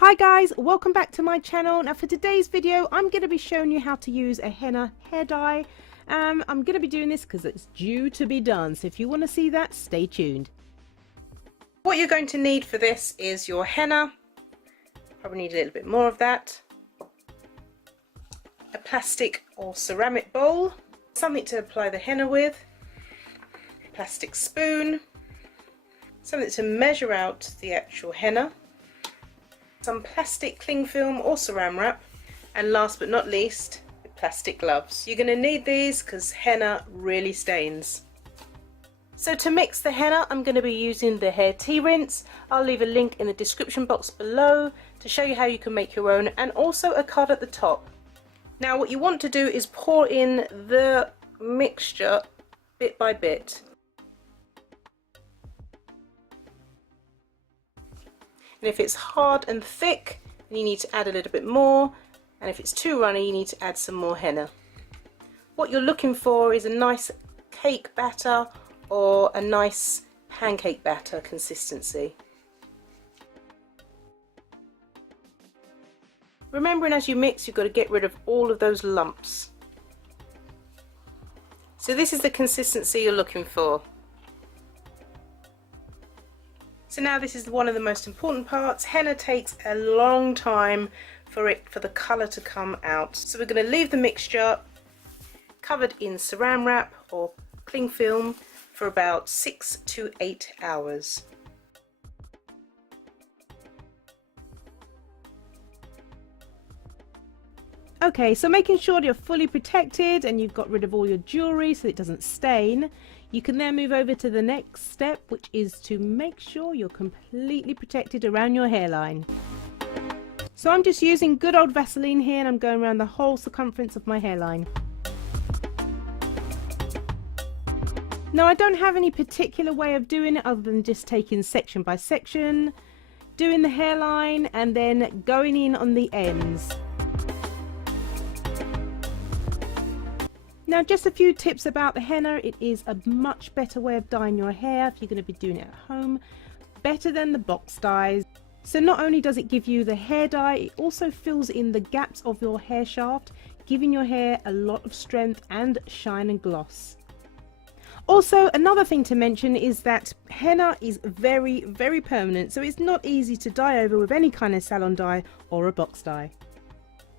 Hi guys, welcome back to my channel. Now for today's video I'm going to be showing you how to use a henna hair dye. I'm going to be doing this because it's due to be done, so if you want to see that, stay tuned. What you're going to need for this is your henna, probably need a little bit more of that, a plastic or ceramic bowl, something to apply the henna with, a plastic spoon, something to measure out the actual henna, some plastic cling film or saran wrap, and last but not least, plastic gloves. You're going to need these because henna really stains. So to mix the henna, I'm going to be using the hair tea rinse. I'll leave a link in the description box below to show you how you can make your own, and also a card at the top. Now what you want to do is pour in the mixture bit by bit. And if it's hard and thick, then you need to add a little bit more, and if it's too runny, you need to add some more henna. What you're looking for is a nice cake batter or a nice pancake batter consistency. Remembering as you mix, you've got to get rid of all of those lumps. So this is the consistency you're looking for. So now this is one of the most important parts. Henna takes a long time for the colour to come out. So we're going to leave the mixture covered in saran wrap or cling film for about 6 to 8 hours. Okay, so making sure you're fully protected and you've got rid of all your jewellery so it doesn't stain. You can then move over to the next step, which is to make sure you're completely protected around your hairline. So I'm just using good old Vaseline here, and I'm going around the whole circumference of my hairline. Now I don't have any particular way of doing it other than just taking section by section, doing the hairline and then going in on the ends. Now just a few tips about the henna. It is a much better way of dyeing your hair if you're going to be doing it at home, better than the box dyes. So not only does it give you the hair dye, it also fills in the gaps of your hair shaft, giving your hair a lot of strength and shine and gloss. Also, another thing to mention is that henna is very permanent, so it's not easy to dye over with any kind of salon dye or a box dye.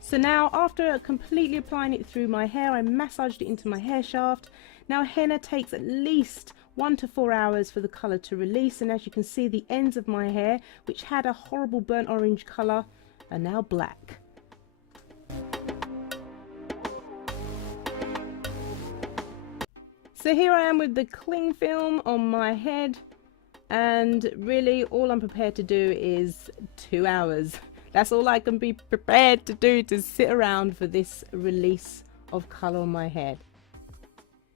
So now, after completely applying it through my hair, I massaged it into my hair shaft. Now henna takes at least 1 to 4 hours for the colour to release, and as you can see, the ends of my hair, which had a horrible burnt orange colour, are now black. So here I am with the cling film on my head, and really all I'm prepared to do is 2 hours. That's all I can be prepared to do, to sit around for this release of colour on my head.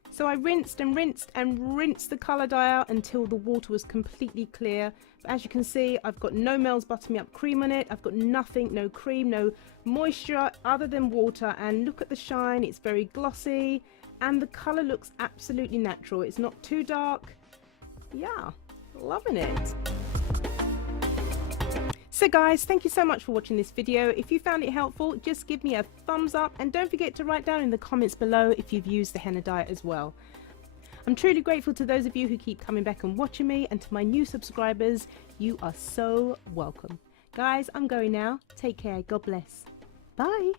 So I rinsed and rinsed and rinsed the colour dye out until the water was completely clear. But as you can see, I've got no Mel's Butter Me Up cream on it. I've got nothing, no cream, no moisture other than water. And look at the shine, it's very glossy and the colour looks absolutely natural. It's not too dark. Yeah, loving it. So guys, thank you so much for watching this video. If you found it helpful, just give me a thumbs up, and don't forget to write down in the comments below if you've used the henna dye as well. I'm truly grateful to those of you who keep coming back and watching me, and to my new subscribers, you are so welcome. Guys, I'm going now. Take care. God bless. Bye.